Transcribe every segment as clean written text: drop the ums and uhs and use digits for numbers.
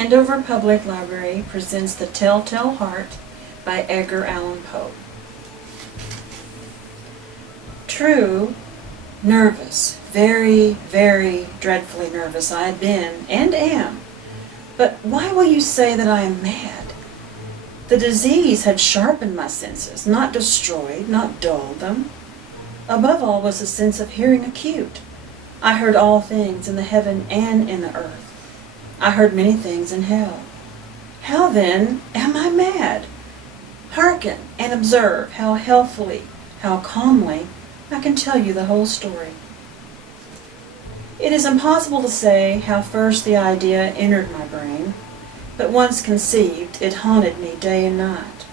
Andover Public Library presents The Telltale Heart by Edgar Allan Poe. True, nervous, very, very dreadfully nervous I had been and am. But why will you say that I am mad? The disease had sharpened my senses, not destroyed, not dulled them. Above all was the sense of hearing acute. I heard all things in the heaven and in the earth. I heard many things in hell. How then am I mad? Hearken and observe how healthily, how calmly I can tell you the whole story. It is impossible to say how first the idea entered my brain, but once conceived, it haunted me day and night.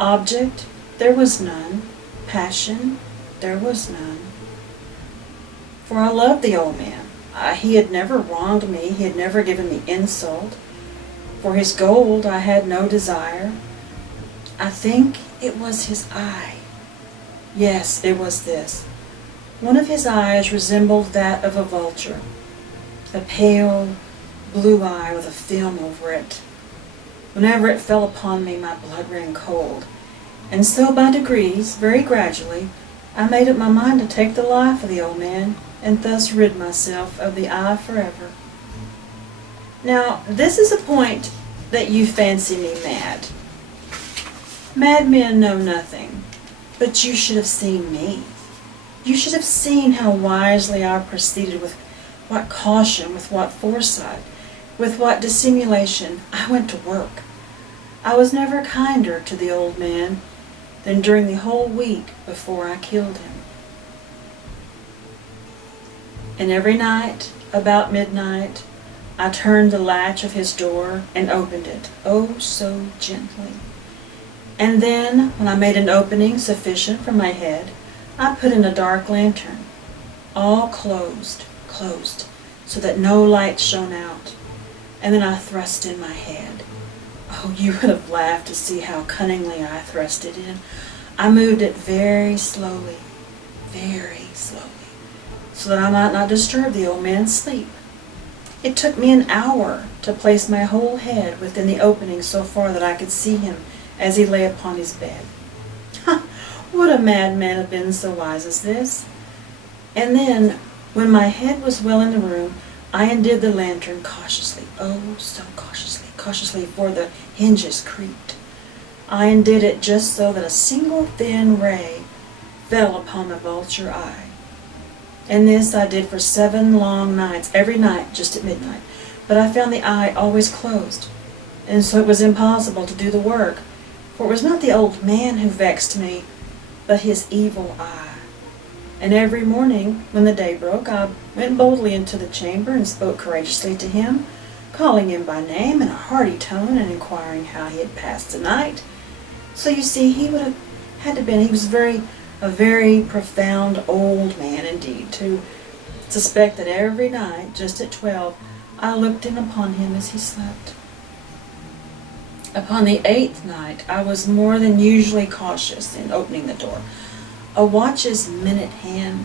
Object, there was none. Passion, there was none. For I loved the old man. He had never wronged me. He had never given me insult. For his gold I had no desire. I think it was his eye. Yes, it was this. One of his eyes resembled that of a vulture, a pale blue eye with a film over it. Whenever it fell upon me, my blood ran cold. And so by degrees, very gradually, I made up my mind to take the life of the old man, and thus rid myself of the eye forever. Now, this is a point that you fancy me mad. Madmen know nothing, but you should have seen me. You should have seen how wisely I proceeded, with what caution, with what foresight, with what dissimulation I went to work. I was never kinder to the old man than during the whole week before I killed him. And every night, about midnight, I turned the latch of his door and opened it, oh so gently. And then, when I made an opening sufficient for my head, I put in a dark lantern, all closed, so that no light shone out. And then I thrust in my head. Oh, you would have laughed to see how cunningly I thrust it in. I moved it very slowly, so that I might not disturb the old man's sleep. It took me an hour to place my whole head within the opening so far that I could see him as he lay upon his bed. Would a madman have been so wise as this? And then, when my head was well in the room, I undid the lantern cautiously, oh so cautiously, for the hinges creaked. I undid it just so that a single thin ray fell upon the vulture eye. And this I did for 7 long nights, every night just at midnight. But I found the eye always closed, and so it was impossible to do the work, for it was not the old man who vexed me, but his evil eye. And every morning, when the day broke, I went boldly into the chamber and spoke courageously to him, calling him by name in a hearty tone and inquiring how he had passed the night. So you see, he would have had to been, he was a very profound old man indeed, to suspect that every night, just at 12, I looked in upon him as he slept. Upon the 8th night, I was more than usually cautious in opening the door. A watch's minute hand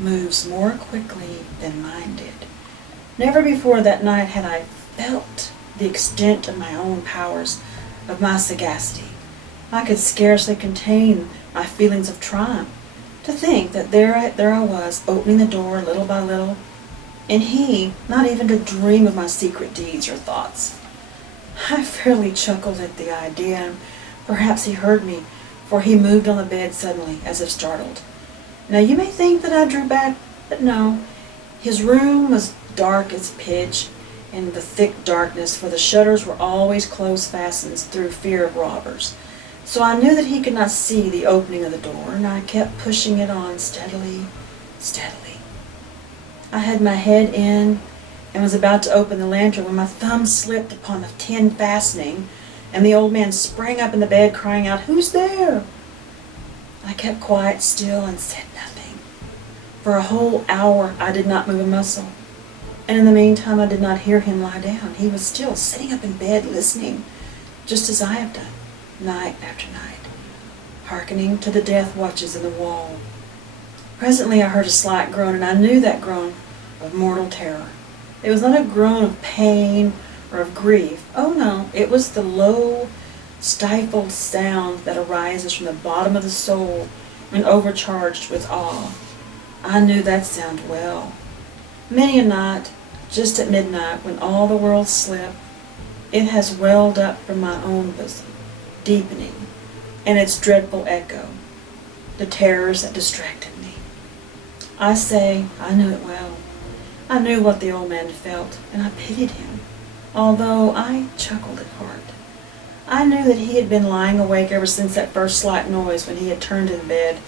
moves more quickly than mine did. Never before that night had I felt the extent of my own powers, of my sagacity. I could scarcely contain my feelings of triumph, to think that there I was, opening the door little by little, and he not even to dream of my secret deeds or thoughts. I fairly chuckled at the idea, and perhaps he heard me, for he moved on the bed suddenly, as if startled. Now you may think that I drew back, but no. His room was dark as pitch, in the thick darkness, for the shutters were always close fastened through fear of robbers. So I knew that he could not see the opening of the door, and I kept pushing it on steadily. I had my head in and was about to open the lantern when my thumb slipped upon the tin fastening, and the old man sprang up in the bed crying out, "Who's there?" I kept quite still and said nothing. For a whole hour I did not move a muscle, and in the meantime I did not hear him lie down. He was still sitting up in bed listening, just as I have done, night after night, hearkening to the death watches in the wall. Presently I heard a slight groan, and I knew that groan of mortal terror. It was not a groan of pain or of grief. Oh no, it was the low, stifled sound that arises from the bottom of the soul when overcharged with awe. I knew that sound well. Many a night, just at midnight, when all the world slept, it has welled up from my own bosom, deepening, and its dreadful echo, the terrors that distracted me. I say, I knew it well. I knew what the old man felt, and I pitied him, although I chuckled at heart. I knew that he had been lying awake ever since that first slight noise when he had turned in bed.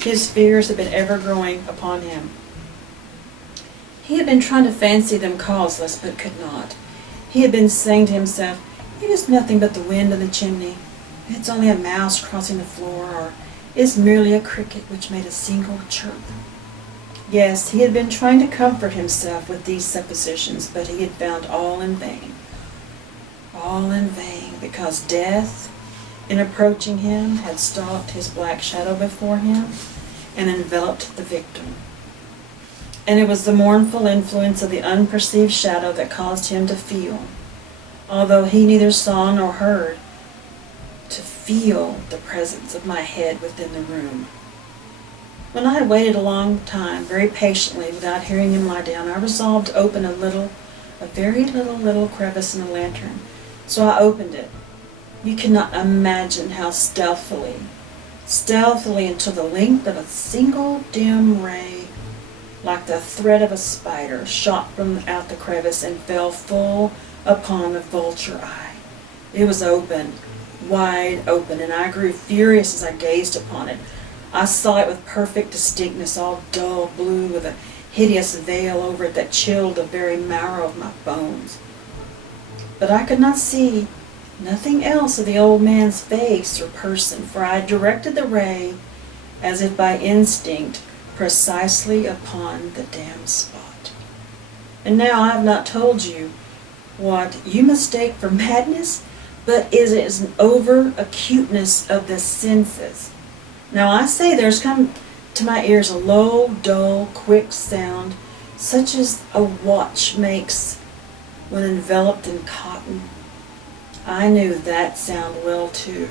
His fears had been ever growing upon him. He had been trying to fancy them causeless, but could not. He had been saying to himself, "It is nothing but the wind in the chimney. It's only a mouse crossing the floor, or it's merely a cricket which made a single chirp." Yes, he had been trying to comfort himself with these suppositions, but he had found all in vain. All in vain, because death, in approaching him, had stalked his black shadow before him and enveloped the victim. And it was the mournful influence of the unperceived shadow that caused him to feel, although he neither saw nor heard, to feel the presence of my head within the room. When I had waited a long time, very patiently, without hearing him lie down, I resolved to open a very little crevice in the lantern. So I opened it. You cannot imagine how stealthily until the length of a single dim ray, like the thread of a spider, shot from out the crevice and fell full upon the vulture eye. It was open, wide open, and I grew furious as I gazed upon it. I saw it with perfect distinctness, all dull blue, with a hideous veil over it that chilled the very marrow of my bones. But I could not see nothing else of the old man's face or person, for I had directed the ray, as if by instinct, precisely upon the damned spot. And now I have not told you what you mistake for madness, but it is an over-acuteness of the senses. Now I say there's come to my ears a low, dull, quick sound, such as a watch makes when enveloped in cotton. I knew that sound well too.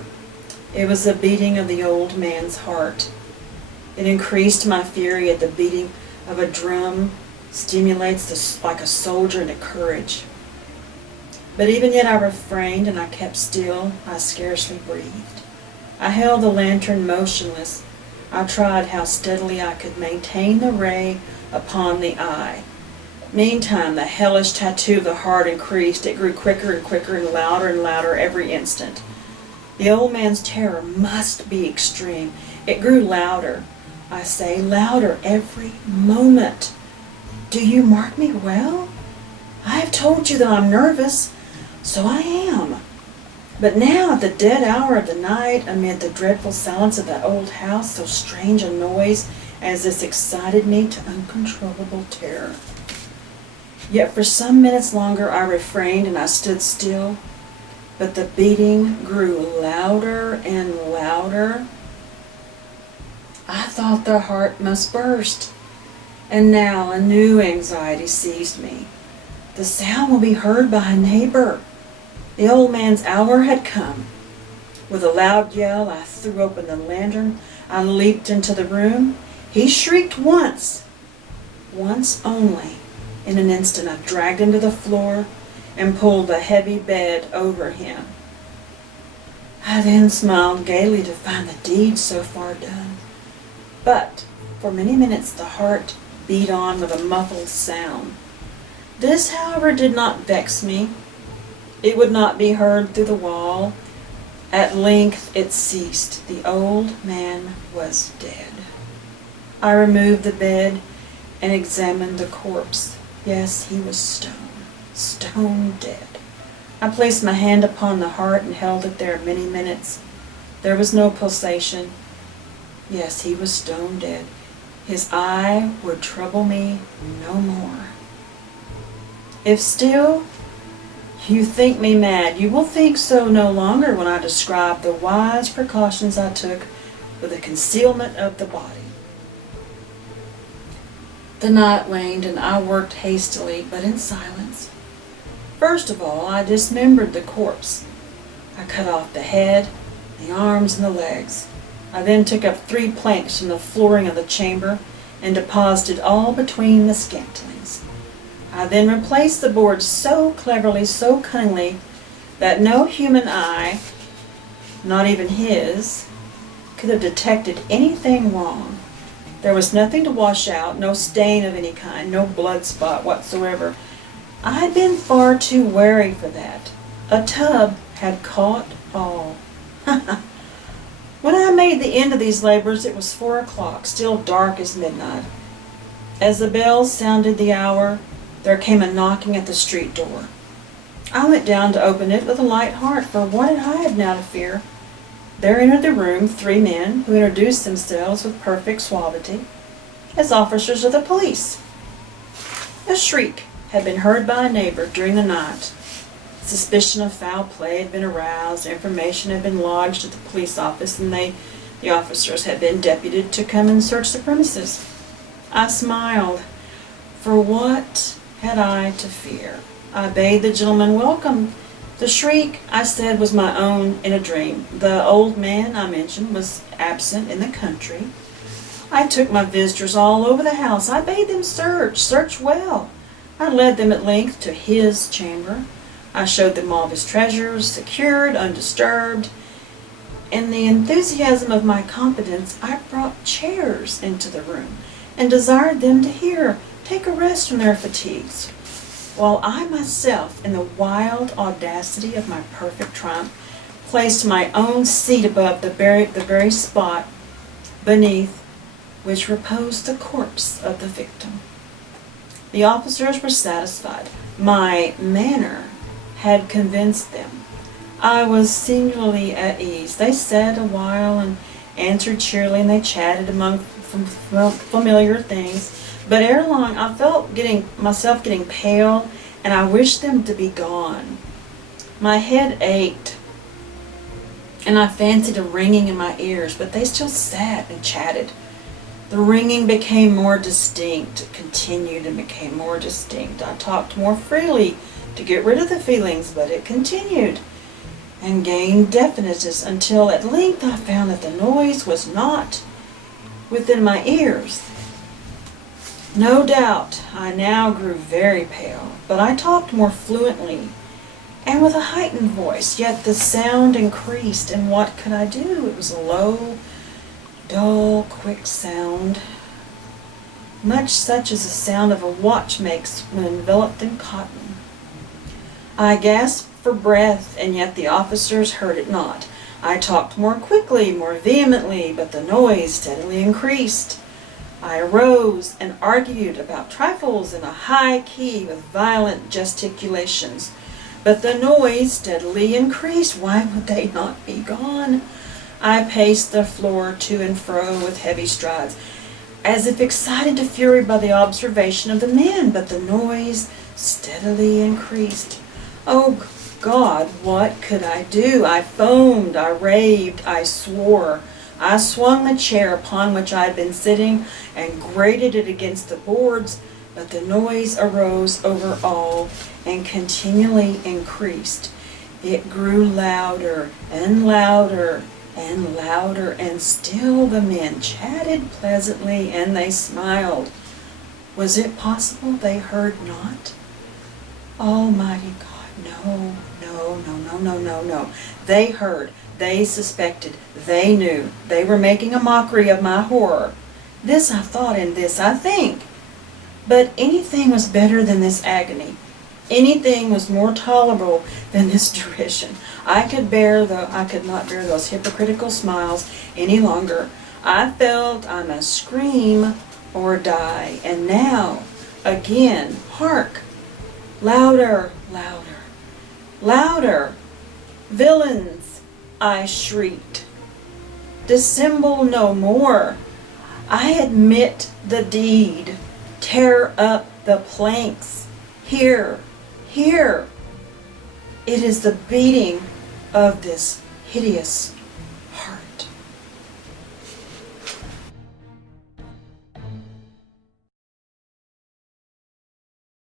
It was the beating of the old man's heart. It increased my fury at the beating of a drum, stimulates like a soldier into courage. But even yet I refrained and I kept still. I scarcely breathed. I held the lantern motionless. I tried how steadily I could maintain the ray upon the eye. Meantime, the hellish tattoo of the heart increased. It grew quicker and quicker and louder every instant. The old man's terror must be extreme. It grew louder. I say, louder every moment. Do you mark me well? I have told you that I'm nervous, so I am. But now, at the dead hour of the night, amid the dreadful silence of that old house, so strange a noise as this excited me to uncontrollable terror. Yet for some minutes longer I refrained and I stood still, but the beating grew louder and louder. I thought the heart must burst, and now a new anxiety seized me. The sound will be heard by a neighbor. The old man's hour had come. With a loud yell, I threw open the lantern. I leaped into the room. He shrieked once only. In an instant, I dragged him to the floor and pulled the heavy bed over him. I then smiled gaily to find the deed so far done. But for many minutes the heart beat on with a muffled sound. This, however, did not vex me. It would not be heard through the wall. At length it ceased. The old man was dead. I removed the bed and examined the corpse. Yes, he was stone dead. I placed my hand upon the heart and held it there many minutes. There was no pulsation. Yes, he was stone dead. His eye would trouble me no more. If still you think me mad, you will think so no longer when I describe the wise precautions I took for the concealment of the body. The night waned and I worked hastily, but in silence. First of all, I dismembered the corpse. I cut off the head, the arms, and the legs. I then took up 3 planks from the flooring of the chamber and deposited all between the scantlings. I then replaced the boards so cleverly, so cunningly, that no human eye, not even his, could have detected anything wrong. There was nothing to wash out, no stain of any kind, no blood spot whatsoever. I had been far too wary for that. A tub had caught all. When I made the end of these labors, it was 4 o'clock, still dark as midnight. As the bells sounded the hour, there came a knocking at the street door. I went down to open it with a light heart, for what had I now to fear? There entered the room 3 men who introduced themselves with perfect suavity as officers of the police. A shriek had been heard by a neighbor during the night. Suspicion of foul play had been aroused, information had been lodged at the police office, and the officers had been deputed to come and search the premises. I smiled, for what had I to fear? I bade the gentleman welcome. The shriek, I said, was my own in a dream. The old man I mentioned was absent in the country. I took my visitors all over the house. I bade them search well. I led them at length to his chamber. I showed them all his treasures, secured, undisturbed. In the enthusiasm of my confidence, I brought chairs into the room and desired them to take a rest from their fatigues, while I myself, in the wild audacity of my perfect triumph, placed my own seat above the very spot beneath which reposed the corpse of the victim. The officers were satisfied. My manner had convinced them. I was singularly at ease. They sat a while and answered cheerily, and they chatted among familiar things. But ere long, I felt myself getting pale, and I wished them to be gone. My head ached, and I fancied a ringing in my ears, but they still sat and chatted. The ringing became more distinct. It continued and became more distinct. I talked more freely to get rid of the feelings, but it continued and gained definiteness until at length I found that the noise was not within my ears. No doubt I now grew very pale, but I talked more fluently and with a heightened voice, yet the sound increased, and what could I do? It was a low, dull, quick sound, much such as the sound of a watch makes when enveloped in cotton. I gasped for breath, and yet the officers heard it not. I talked more quickly, more vehemently, but the noise steadily increased. I arose and argued about trifles in a high key with violent gesticulations, but the noise steadily increased. Why would they not be gone? I paced the floor to and fro with heavy strides, as if excited to fury by the observation of the men, but the noise steadily increased. Oh God, what could I do? I foamed, I raved, I swore. I swung the chair upon which I had been sitting and grated it against the boards, but the noise arose over all and continually increased. It grew louder and louder and louder, and still the men chatted pleasantly and they smiled. Was it possible they heard not? Almighty God, no. They heard, they suspected, they knew. They were making a mockery of my horror. This I thought, and this I think. But anything was better than this agony. Anything was more tolerable than this derision. I could not bear those hypocritical smiles any longer. I felt I must scream or die. And now, again, hark! Louder, louder, louder! Villains! I shrieked. Dissemble no more. I admit the deed. Tear up the planks. Here, here. It is the beating of this hideous